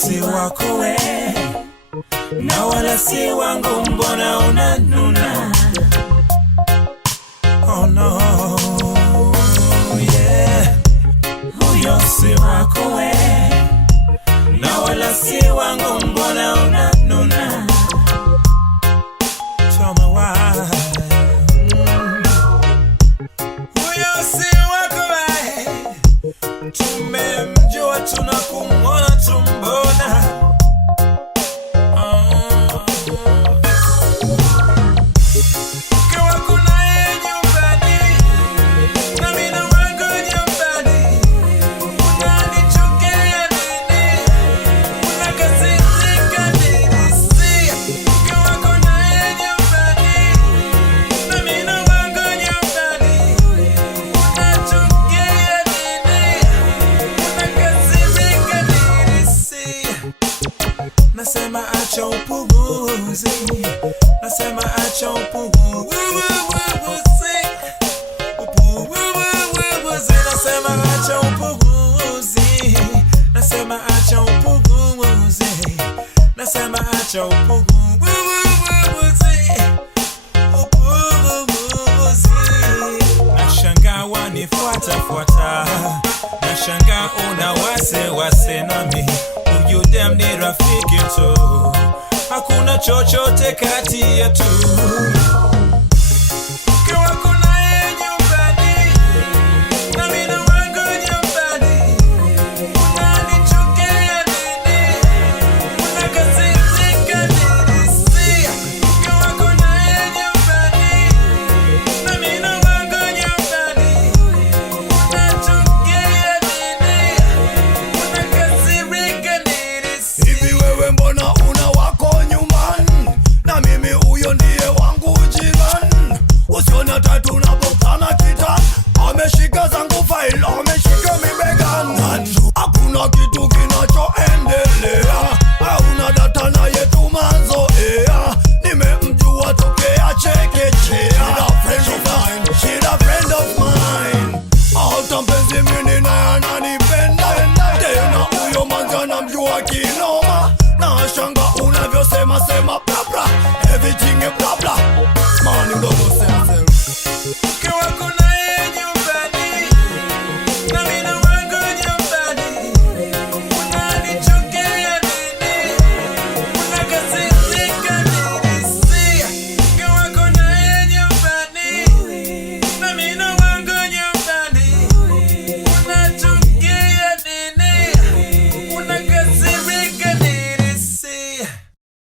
si wako we, na wala si wangu, mbona unanuna? Oh no, yeah. Huyo si wako we, na wala si wangu, mbona unanuna? Tell me why. Huyo si wako we, tumemjua tunakumwona tumbona. Kwa kuna yeye nyumbani, na mimi na wangu nyumbani, unanichukia nini? Unakasirika nini? Si kwa kuna yeye nyumbani, na mimi na wangu nyumbani, unachukia nini? Unakasirika nini? Si nasema acha upuuzi, nasema acha upuuzi, nasema acha upuuzi, nasema acha upuuzi, nasema acha upuuzi, nashangaa wanifuata, nashangaa una wase nami. You damn ni rafiki tu, hakuna chochote kati yetu. Kwa kuna yeye nyumbani, na mimi na wangu nyumbani, unanichukia nini? Unakasirika nini? Si kwa kuna yeye nyumbani, na mimi na wangu nyumbani, unachukia nini? Unakasirika nini? Hivi wewe mbona una wako nyumbani, na mimi huyo ndiye wangu jirani? Usiona tatu unapokana kita, ameshika zangu file, ameshika mibegani. Hakuna kitu kinachoendelea, hauna data na yetu mazoea. Nimemjua tokea chekechea, she's a friend of mine. Hata mpenzi mimi naye ananipenda, tena huyo manza namjua kinoma. Nashanga unavyosema bla bla, everything is bla bla. Man, you don't know sense.